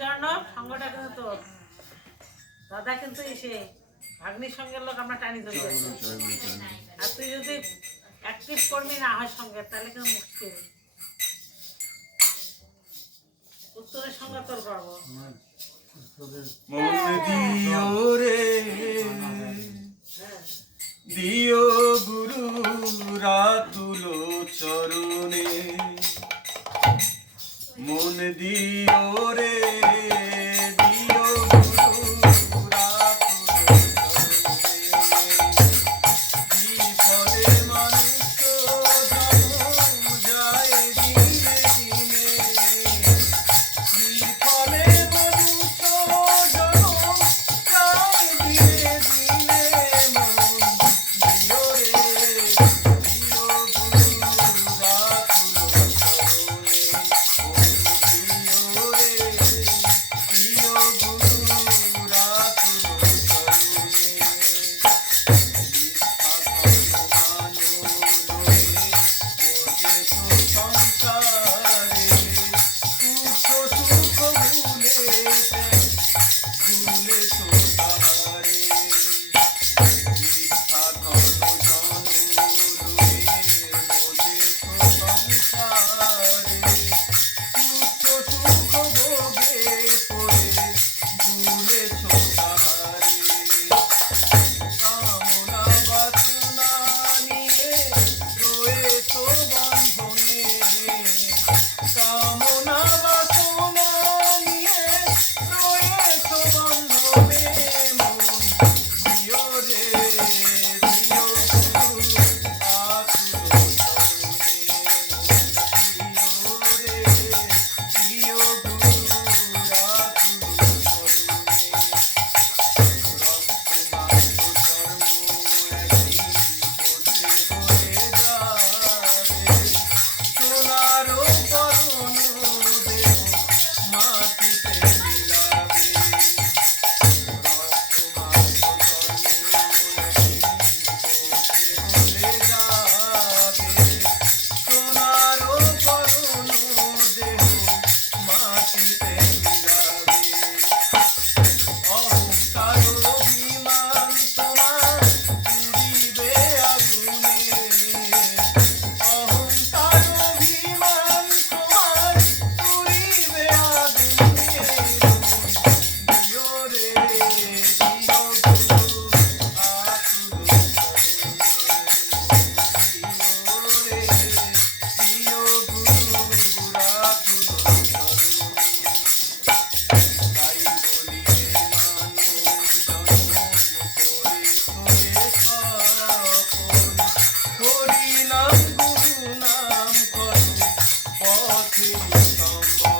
জন্য সঙ্গটা কিন্তু তোর দাদা কিন্তু এসে ভাগ্নির সঙ্গের লোক আমরা টানি ধরে আর তুই যদি অ্যাক্টিভ কর্মী না হয় সঙ্গে তাহলে কিন্তু মুশকিল উত্তরের সঙ্গে তোর করবো মন দিও রে দিও গুরু রাতুলো চরণে মন দিও রে দিও গুরু রাতুলো চরণে বিফলে মানুষ জন্ম যায় দিনে দিনে বিফলে হরি নাম গুরু নাম করো পথে সম্ভব